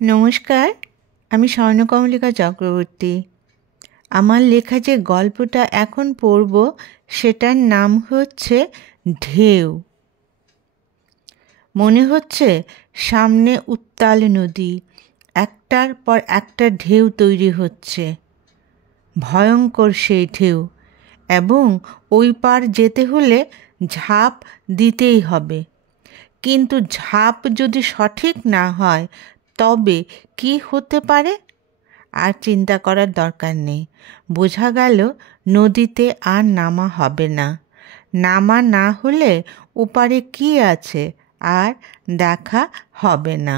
নমস্কার, আমি স্বর্ণকমলিকা চক্রবর্তী। আমার লেখা যে গল্পটা এখন পড়ব সেটার নাম হচ্ছে ঢেউ। মনে হচ্ছে সামনে উত্তাল নদী, একটার পর একটা ঢেউ তৈরি হচ্ছে। ভয়ঙ্কর সেই ঢেউ, এবং ওই পার যেতে হলে ঝাঁপ দিতেই হবে। কিন্তু ঝাঁপ যদি সঠিক না হয় তবে কি হতে পারে? আর চিন্তা করার দরকার নেই। বোঝা গেল নদীতে আর নামা হবে না। নামা না হলে ওপারে কি আছে আর দেখা হবে না।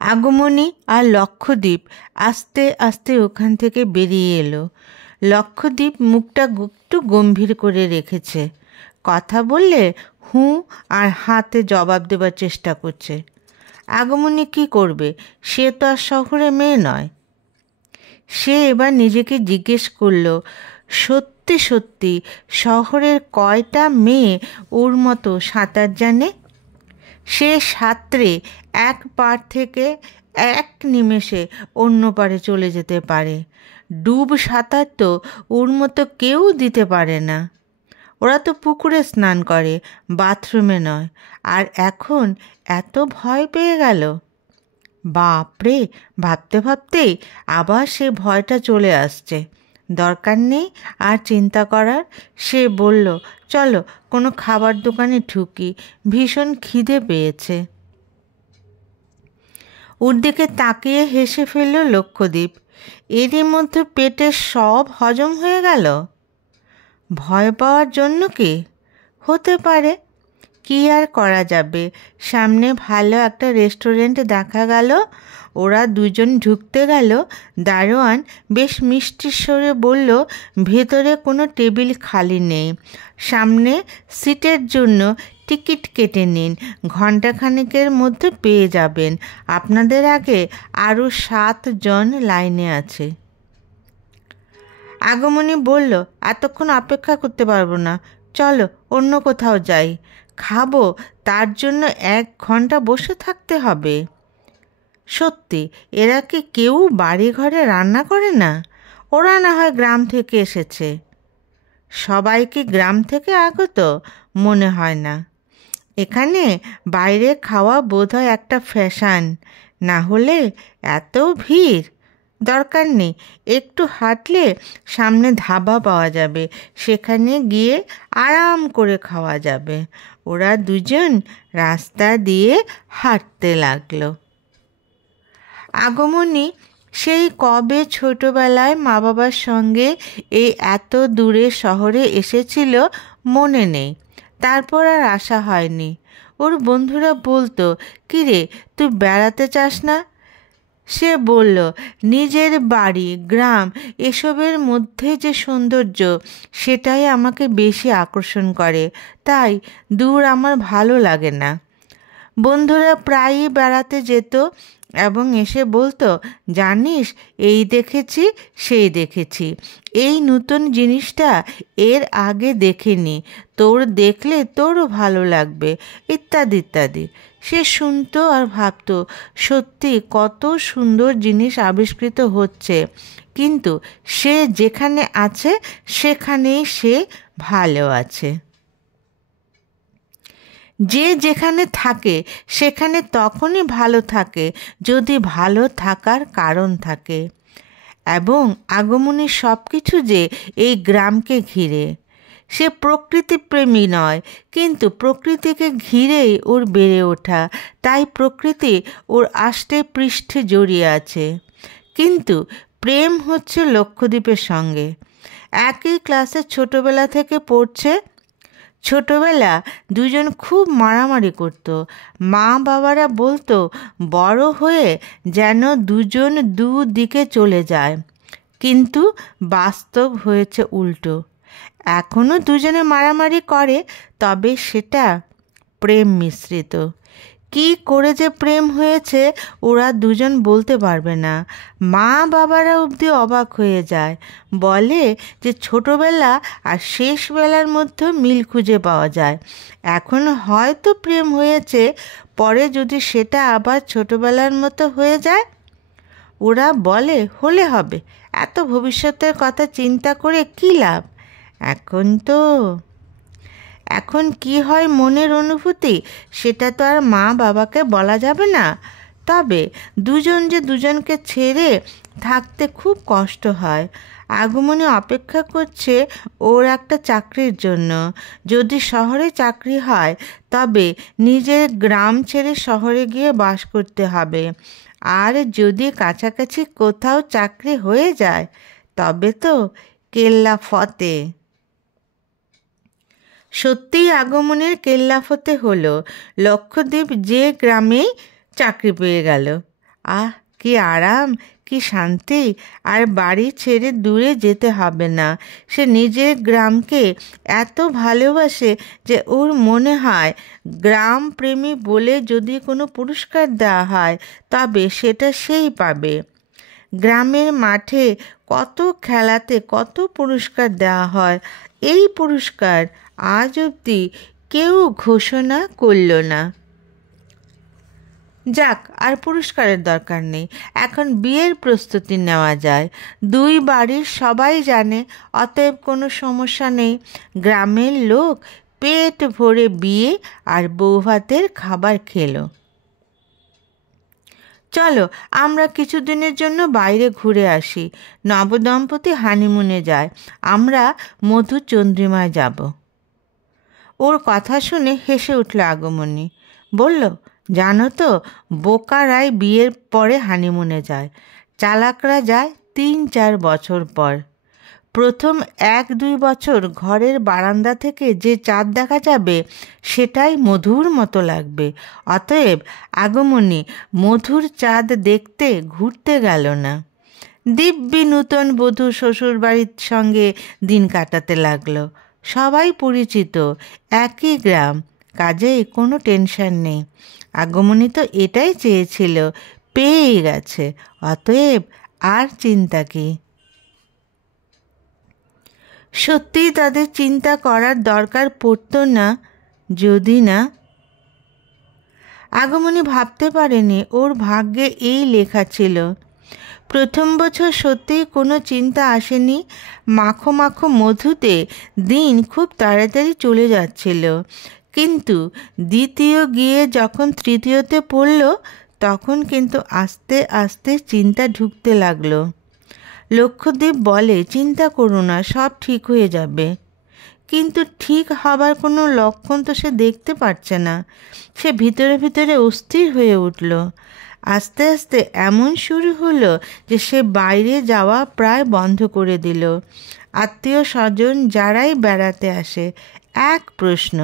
আগমনী আর লক্ষদ্বীপ আস্তে আস্তে ওখান থেকে বেরিয়ে এলো। লক্ষদ্বীপ মুখটা একটু গম্ভীর করে রেখেছে। কথা বললে হুঁ আর হাতে জবাব দেবার চেষ্টা করছে। আগমনী কি করবে? সে তো আর শহরে মেয়ে নয়। সে এবার নিজেকে জিজ্ঞেস করল, সত্যি সত্যি শহরের কয়টা মেয়ে ওর মতো সাঁতার জানে? সে সাঁতরে এক পার থেকে এক নিমেষে অন্য পারে চলে যেতে পারে। ডুব সাঁতার তো ওর মতো কেউ দিতে পারে না। ওরা তো পুকুরে স্নান করে, বাথরুমে নয়। আর এখন এত ভয় পেয়ে গেল। বাপরে, ভাবতে ভাবতেই আবার সে ভয়টা চলে আসছে। দরকার নেই আর চিন্তা করার। সে বলল, চলো কোনো খাবার দোকানে ঢুকি, ভীষণ খিদে পেয়েছে। ওর দিকে তাকিয়ে হেসে ফেলল লক্ষদ্বীপ। এরই মধ্যে পেটের সব হজম হয়ে গেল। ভয় পাওয়ার জন্য কি? হতে পারে, কি আর করা যাবে। সামনে ভালো একটা রেস্টুরেন্ট দেখা গেল। ওরা দুজন ঢুকতে গেল। দারোয়ান বেশ মিষ্টি স্বরে বলল, ভেতরে কোনো টেবিল খালি নেই, সামনে সিটের জন্য টিকিট কেটে নিন, ঘণ্টাখানেকের মধ্যে পেয়ে যাবেন। আপনাদের আগে আরও 7 জন লাইনে আছে। আগমনী বলল, এতক্ষণ অপেক্ষা করতে পারবো না, চলো অন্য কোথাও যাই। খাবো, তার জন্য 1 ঘন্টা বসে থাকতে হবে। সত্যি, এরা কি কেউ বাড়ি ঘরে রান্না করে না? ওরা না হয় গ্রাম থেকে এসেছে। সবাই কি গ্রাম থেকে আগত? মনে হয় না। এখানে বাইরে খাওয়া বোধহয় একটা ফ্যাশন, না হলে এত ভিড়। দরকার নেই, একটু হাঁটলে সামনে ধাবা পাওয়া যাবে, সেখানে গিয়ে আরাম করে খাওয়া যাবে। ওরা দুজন রাস্তা দিয়ে হাঁটতে লাগলো। আগমনী সেই কবে ছোটবেলায় মা বাবার সঙ্গে এই এত দূরে শহরে এসেছিল মনে নেই। তারপর আর আসা হয়নি। ওর বন্ধুরা বলতো, কিরে তুই বেড়াতে চাস না? সে বলল, নিজের বাড়ি, গ্রাম, এসবের মধ্যে যে সৌন্দর্য, সেটাই আমাকে বেশি আকর্ষণ করে। তাই দূর আমার ভালো লাগে না। বন্ধুরা প্রায়ই বেড়াতে যেত এবং এসে বলতো, জানিস এই দেখেছি সেই দেখেছি, এই নতুন জিনিসটা এর আগে দেখিনি, তোর দেখলে তোরও ভালো লাগবে, ইত্যাদি ইত্যাদি। সে শুনতো আর ভাবতো, সত্যি কত সুন্দর জিনিস আবিষ্কৃত হচ্ছে, কিন্তু সে যেখানে আছে সেখানেই সে ভালো আছে। যে যেখানে থাকে সেখানে তখনই ভালো থাকে যদি ভালো থাকার কারণ থাকে। এবং আগমনী সব কিছু যে এই গ্রামকে ঘিরে। সে প্রকৃতিপ্রেমী নয়, কিন্তু প্রকৃতিকে ঘিরেই ওর বেড়ে ওঠা, তাই প্রকৃতি ওর আষ্টে পৃষ্ঠে জড়িয়ে আছে। কিন্তু প্রেম হচ্ছে লক্ষদ্বীপের সঙ্গে। একই ক্লাসে ছোটবেলা থেকে পড়ছে। ছোটবেলা দুজন খুব মারামারি করত। মা বাবারা বলতো বড় হয়ে যেন দুজন দুদিকে চলে যায়, কিন্তু বাস্তব হয়েছে উল্টো। এখনও দুজনে মারামারি করে, তবে সেটা প্রেম মিশ্রিত। কি করে যে প্রেম হয়েছে ওরা দুজন বলতে পারবে না। মা বাবারা অবধি অবাক হয়ে যায়, বলে যে ছোটবেলা আর শেষবেলার মধ্যে মিল খুঁজে পাওয়া যায়। এখন হয়তো প্রেম হয়েছে, পরে যদি সেটা আবার ছোটবেলার মতো হয়ে যায়। ওরা বলে হলে হবে, এত ভবিষ্যতের কথা চিন্তা করে কী লাভ। এখন কি হয় মনের অনুভূতি সেটা তো আর মা বাবাকে বলা যাবে না। তবে দুজন যে দুজনকে ছেড়ে থাকতে খুব কষ্ট হয়। আগমনী অপেক্ষা করছে ওর একটা চাকরির জন্য। যদি শহরে চাকরি হয় তবে নিজের গ্রাম ছেড়ে শহরে গিয়ে বাস করতে হবে। আর যদি কাছাকাছি কোথাও চাকরি হয়ে যায় তবে তো কেল্লা ফতে। সত্যিই আগমনের কেল্লাফতে হলো। লক্ষদ্বীপ যে গ্রামেই চাকরি পেয়ে গেল। আহ, কি আরাম, কি শান্তি! আর বাড়ি ছেড়ে দূরে যেতে হবে না। সে নিজের গ্রামকে এত ভালোবাসে যে ওর মনে হয় গ্রাম প্রেমী বলে যদি কোনো পুরস্কার দেওয়া হয় তবে সেটা সেই পাবে। গ্রামের মাঠে কত খেলাতে কত পুরস্কার দেওয়া হয়, এই পুরস্কার আজ অবধি কেউ ঘোষণা করল না। যাক, আর পুরস্কারের দরকার নেই, এখন বিয়ের প্রস্তুতি নেওয়া যায়। দুই বাড়ির সবাই জানে, অতএব কোনো সমস্যা নেই। গ্রামের লোক পেট ভরে বিয়ে আর বৌভাতের খাবার খেলো। চলো আমরা কিছুদিনের জন্য বাইরে ঘুরে আসি। নবদম্পতি হানিমুনে যায়, আমরা মধুচন্দ্রিমায় যাব। ওর কথা শুনে হেসে উঠল আগমনী। বলল, জানো তো, বোকারাই বিয়ের পরে হানিমুনে যায়, চালাকরা যায় 3-4 বছর পর। প্রথম 1-2 বছর ঘরের বারান্দা থেকে যে চাঁদ দেখা যাবে সেটাই মধুর মতো লাগবে। অতএব আগমনী মধুর চাঁদ দেখতে ঘুরতে গেল না। দিব্যি নূতন বধূ শ্বশুরবাড়ির সঙ্গে দিন কাটাতে লাগলো। সবাই পরিচিত, একই গ্রাম, কাজেই কোনো টেনশন নেই। আগমনী তো এটাই চেয়েছিল, পেয়েই গেছে, অতএব আর চিন্তা কি। সত্যিই তাদের চিন্তা করার দরকার পড়তো না, যদি না। আগমনী ভাবতে পারেনি ওর ভাগ্যে এই লেখা ছিল। প্রথম বছর সত্যিই কোনো চিন্তা আসেনি। মাখো মাখো মধুতে দিন খুব তাড়াতাড়ি চলে যাচ্ছিল। কিন্তু দ্বিতীয় গিয়ে যখন তৃতীয়তে পড়ল তখন কিন্তু আস্তে আস্তে চিন্তা ঢুকতে লাগলো। লক্ষদ্বীপ বলে, চিন্তা করো না, সব ঠিক হয়ে যাবে। কিন্তু ঠিক হবার কোনো লক্ষণ তো সে দেখতে পাচ্ছে না। সে ভিতরে ভিতরে অস্থির হয়ে উঠল। আস্তে আস্তে এমন শুরু হলো যে সে বাইরে যাওয়া প্রায় বন্ধ করে দিল। আত্মীয় স্বজন যারাই বেড়াতে আসে, এক প্রশ্ন,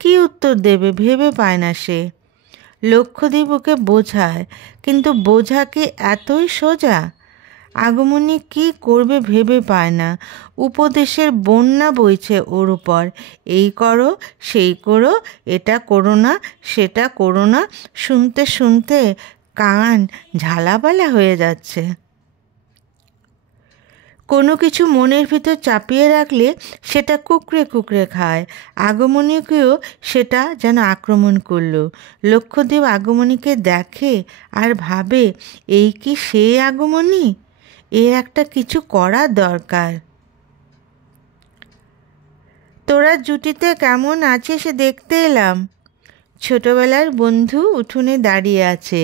কি উত্তর দেবে ভেবে পায় না সে। লক্ষদ্বীপ ওকে বোঝায়, কিন্তু বোঝা কি এতই সোজা? আগমনী কি করবে ভেবে পায় না। উপদেশের বন্যা বইছে ওর উপর। এই করো, সেই করো, এটা করো না, সেটা করো না, শুনতে শুনতে কান ঝালাপালা হয়ে যাচ্ছে। কোনো কিছু মনের ভিতর চাপিয়ে রাখলে সেটা কুকড়ে কুকড়ে খায়। আগমনীকেও সেটা যেন আক্রমণ করলো। লক্ষদ্বীপ আগমনীকে দেখে আর ভাবে, এই কি সে আগমনী? এর একটা কিছু করা দরকার। তোরা জুটিতে কেমন আছে সে দেখতে এলাম। ছোটবেলার বন্ধু উঠোনে দাঁড়িয়ে আছে।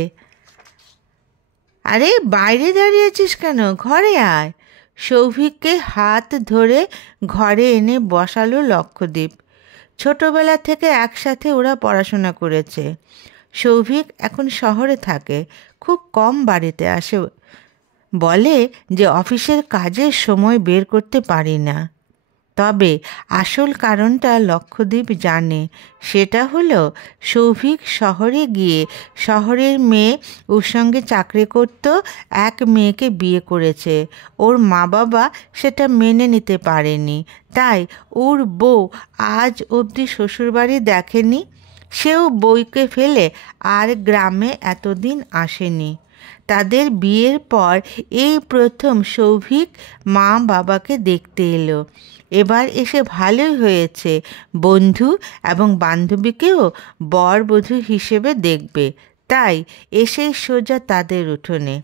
আরে বাইরে দাঁড়িয়ে আছিস কেন, ঘরে আয়। সৌভিককে হাত ধরে ঘরে এনে বসালো লক্ষদ্বীপ। ছোটবেলা থেকে একসাথে ওরা পড়াশোনা করেছে। সৌভিক এখন শহরে থাকে, খুব কম বাড়িতে আসে। বলে যে অফিসের কাজের সময় বের করতে পারি না। তবে আসল কারণটা লক্ষদ্বীপ জানে। সেটা হলো সৌভিক শহরে গিয়ে শহরের মেয়ে ওর সঙ্গে চাকরি করত, এক মেয়েকে বিয়ে করেছে। ওর মা বাবা সেটা মেনে নিতে পারেনি, তাই ওর বউ আজ অবধি শ্বশুরবাড়ি দেখেনি। সেও বউকে ফেলে আর গ্রামে এতদিন আসেনি। তাদের বিয়ের পর এই প্রথম সৌভিক মা বাবাকে দেখতে এলো। এবার এসে ভালোই হয়েছে, বন্ধু এবং বান্ধবীকেও বরবধূ হিসেবে দেখবে, তাই এসেই সোজা তাদের উঠোনে।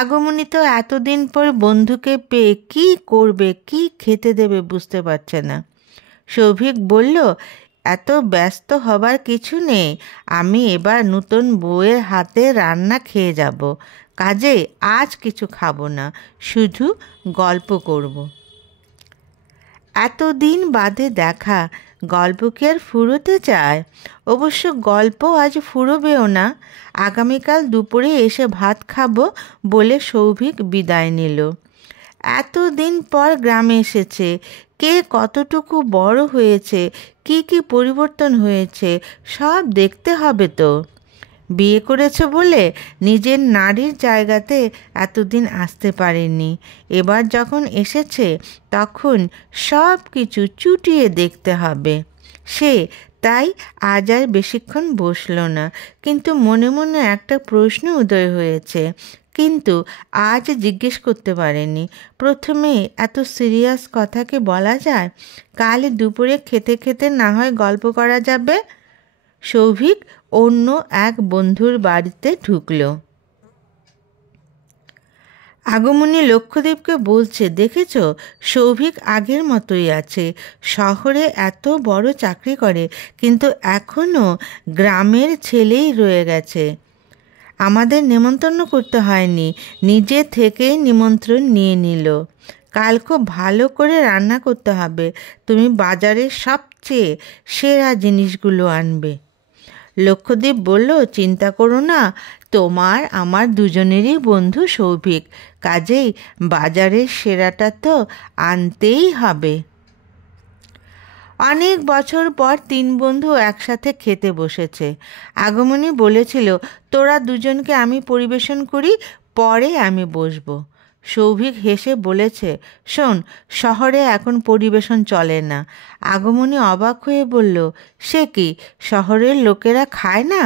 আগমনী তো এতদিন পর বন্ধুকে পেয়ে কী করবে, কী খেতে দেবে বুঝতে পারছে না। সৌভিক বলল, এত ব্যস্ত হবার কিছু নেই, আমি এবার নতুন বউয়ের হাতে রান্না খেয়ে যাব, কাজেই আজ কিছু খাবো না, শুধু গল্প করব। এতদিন বাদে দেখা, গল্প কি আর ফুরোতে চায়? অবশ্য গল্প আজ ফুরোবেও না। আগামীকাল দুপুরে এসে ভাত খাবো বলে সৌভিক বিদায় নিল। এতদিন পর গ্রামে এসেছে, কে কতটুকু বড় হয়েছে, কি কি পরিবর্তন হয়েছে সব দেখতে হবে তো। বিয়ে করেছে বলে নিজের নারীর জায়গাতে এতদিন আসতে পারেনি, এবার যখন এসেছে তখন সব কিছু চুটিয়ে দেখতে হবে। সে তাই আজ আর বেশিক্ষণ বসল না, কিন্তু মনে মনে একটা প্রশ্ন উদয় হয়েছে, কিন্তু আজ জিজ্ঞেস করতে পারেনি। প্রথমে এত সিরিয়াস কথাকে বলা যায়? কাল দুপুরে খেতে খেতে না হয় গল্প করা যাবে। সৌভিক অন্য এক বন্ধুর বাড়িতে ঢুকল। আগমনী লক্ষ্যদীপকে বলছে, দেখেছ, সৌভিক আগের মতোই আছে, শহরে এত বড় চাকরি করে, কিন্তু এখনও গ্রামের ছেলেই রয়ে গেছে। আমাদের নেমন্তন্ন করতে হয়নি, নিজে থেকেই নিমন্ত্রণ নিয়ে নিল। কাল খুব ভালো করে রান্না করতে হবে, তুমি বাজারের সবচেয়ে সেরা জিনিসগুলো আনবে। লক্ষ্যদীপ বলল, চিন্তা করো না, তোমার আমার দুজনেরই বন্ধু সৌভিক, কাজেই বাজারের সেরাটা তো আনতেই হবে। অনেক বছর পর তিন বন্ধু একসাথে খেতে বসেছে। আগমনী বলেছিল, তোরা দুজনকে আমি পরিবেশন করি, পরে আমি বসবো। সৌভিক হেসে বলেছে, শোন, শহরে এখন পরিবেশন চলে না। আগমনী অবাক হয়ে বলল, সে কি, শহরের লোকেরা খায় না?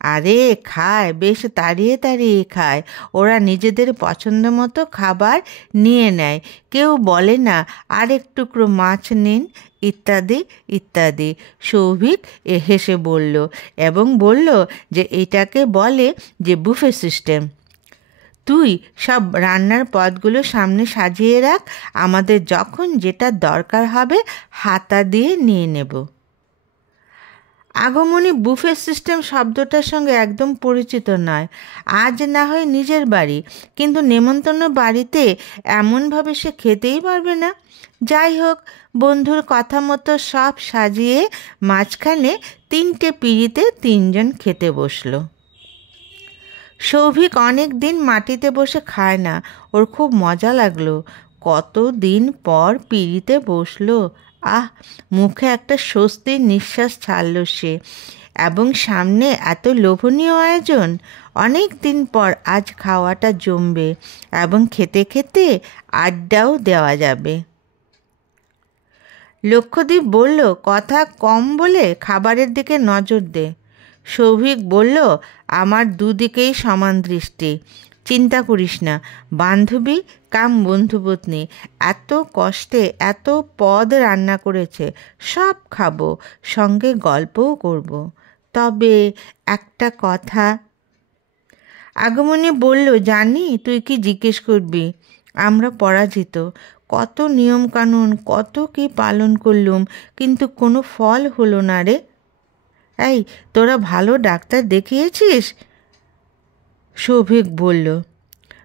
আরে খায়, বেশ তাড়িয়ে তাড়িয়ে খায়, ওরা নিজেদের পছন্দ মতো খাবার নিয়ে নেয়, কেউ বলে না আরেক টুকরো মাছ নিন, ইত্যাদি ইত্যাদি। সৌভিক হেসে বলল এবং বলল যে এটাকে বলে যে বুফে সিস্টেম। তুই সব রান্নার পদগুলো সামনে সাজিয়ে রাখ, আমাদের যখন যেটা দরকার হবে হাতা দিয়ে নিয়ে নেব। আগমনী বুফে সিস্টেম শব্দটার সঙ্গে একদম পরিচিত নয়। আজ না হয় নিজের বাড়ি, কিন্তু নেমন্তন্ন বাড়িতে এমনভাবে সে খেতেই পারবে না। যাই হোক, বন্ধুর কথা মতো সব সাজিয়ে মাঝখানে তিনটে পিঁড়িতে তিনজন খেতে বসলো। সৌভিক অনেক দিন মাটিতে বসে খায় না, ওর খুব মজা লাগলো। কত দিন পর পিঁড়িতে বসলো, আহ, মুখে একটা স্বস্তির নিঃশ্বাস ছাড়ল সে। এবং সামনে এত লোভনীয় আয়োজন, অনেক দিন পর আজ খাওয়াটা জমবে এবং খেতে খেতে আড্ডাও দেওয়া যাবে। লক্ষ্যদীপ বলল, কথা কম বলে খাবারের দিকে নজর দে। সৌভিক বলল, আমার দুদিকেই সমান দৃষ্টি, চিন্তা করিস না, বান্ধবী কাম বন্ধুপত্নী এত কষ্টে এত পদ রান্না করেছে, সব খাবো, সঙ্গে গল্পও করব। তবে একটা কথা। আগমনী বলল, জানি তুই কি জিজ্ঞেস করবি, আমরা পরাজিত, কত নিয়মকানুন কত কি পালন করলুম, কিন্তু কোনো ফল হলো না রে। এই, তোরা ভালো ডাক্তার দেখিয়েছিস? সৌভিক বলল।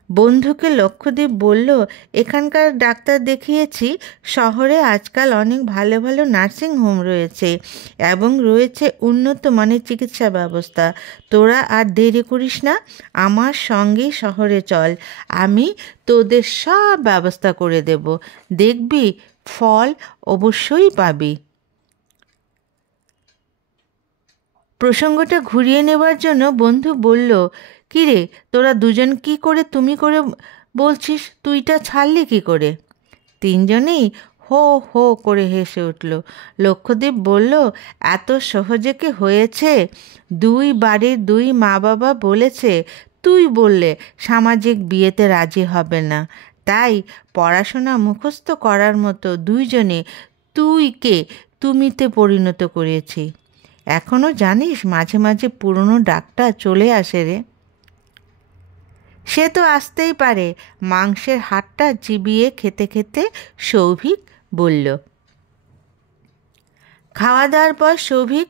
বন্ধুকে লক্ষ্যদীপ বলল, এখানকার ডাক্তার দেখিয়েছি, শহরে আজকাল অনেক ভালো ভালো নার্সিং হোম রয়েছে এবং রয়েছে উন্নত মানের চিকিৎসা ব্যবস্থা। তোরা আর দেরি করিস না, আমার সঙ্গেই শহরে চল, আমি তোদের সব ব্যবস্থা করে দেব, দেখবি ফল অবশ্যই পাবি। প্রসঙ্গটা ঘুরিয়ে নেবার জন্য বন্ধু বলল, কী রে, তোরা দুজন কি করে তুমি করে বলছিস, তুইটা ছাড়লি কি করে? তিনজনেই হো হো করে হেসে উঠল। লক্ষ্যদীপ বলল, এত সহজে কি হয়েছে? দুই বাড়ির দুই মা বাবা বলেছে, তুই বললে সামাজিক বিয়েতে রাজি হবে না, তাই পড়াশোনা মুখস্থ করার মতো দুইজনে তুইকে তুমিতে পরিণত করেছি। এখনও জানিস মাঝে মাঝে পুরনো ডাকটা চলে আসে রে। সে তো আসতেই পারে, মাংসের হাড়টা চিবিয়ে খেতে খেতে সৌভিক বলল। খাওয়া দাওয়ার পর সৌভিক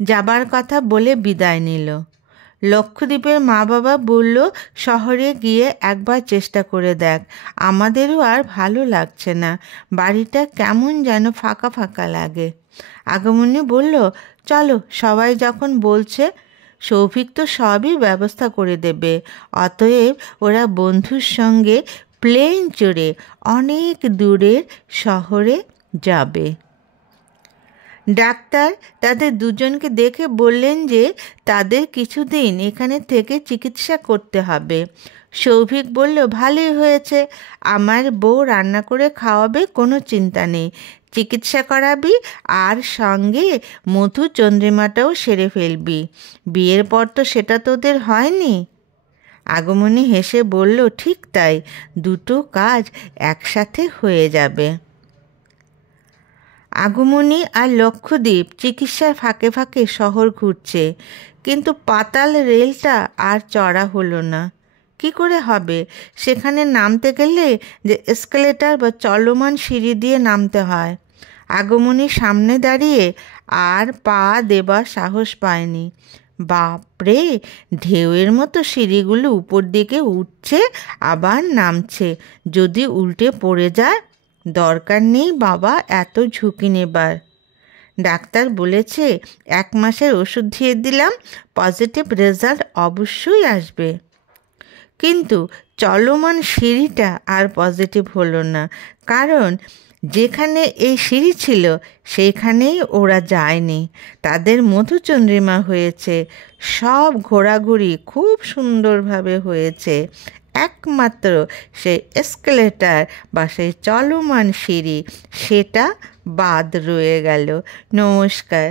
যাবার কথা বলে বিদায় নিল। লক্ষ্যদীপের মা বাবা বলল, শহরে গিয়ে একবার চেষ্টা করে দেখ, আমাদেরও আর ভালো লাগছে না, বাড়িটা কেমন যেন ফাঁকা ফাঁকা লাগে। আগমনী বলল, চলো, সবাই যখন বলছে। সৌভিক তো সবই ব্যবস্থা করে দেবে। অতএব ওরা বন্ধুর সঙ্গে প্লেন চড়ে অনেক দূরের শহরে যাবে। ডাক্তার তাদের দুজনকে দেখে বললেন যে তাদের কিছুদিন এখানে থেকে চিকিৎসা করতে হবে। সৌভিক বলল, ভালোই হয়েছে, আমার বউ রান্না করে খাওয়াবে, কোনো চিন্তা নেই। চিকিৎসা করাবি আর সঙ্গে মধু চন্দ্রিমাটাও সেরে ফেলবি। বিয়ের পর তো সেটা তোদের হয়নি। আগমনী হেসে বলল, ঠিক তাই, দুটো কাজ একসাথে হয়ে যাবে। আগমনী আর লক্ষ্যদীপ চিকিৎসার ফাঁকে ফাঁকে শহর ঘুরছে, কিন্তু পাতাল রেলটা আর চড়া হলো না। কি করে হবে? সেখানে নামতে গেলে যে এসকেলেটার বা চলমান সিঁড়ি দিয়ে নামতে হয়। আগমনী সামনে দাঁড়িয়ে আর পা দেবার সাহস পায়নি। বাপরে, ঢেউয়ের মতো সিঁড়িগুলো উপর দিকে উঠছে আবার নামছে, যদি উল্টে পড়ে যায়। দরকার নেই বাবা এত ঝুঁকি নেবার। ডাক্তার বলেছে 1 মাসের ওষুধ দিয়ে দিলাম, পজিটিভ রেজাল্ট অবশ্যই আসবে। কিন্তু চলমান সিঁড়িটা আর পজিটিভ হলো না, কারণ যেখানে এই সিঁড়ি ছিল সেইখানেই ওরা যায়নি। তাদের মধুচন্দ্রিমা হয়েছে, সব ঘোরাঘুরি খুব সুন্দরভাবে হয়েছে, একমাত্র সেই এসকেলেটার বা সেই চলমান সিঁড়ি সেটা বাদ রয়ে গেল। নমস্কার।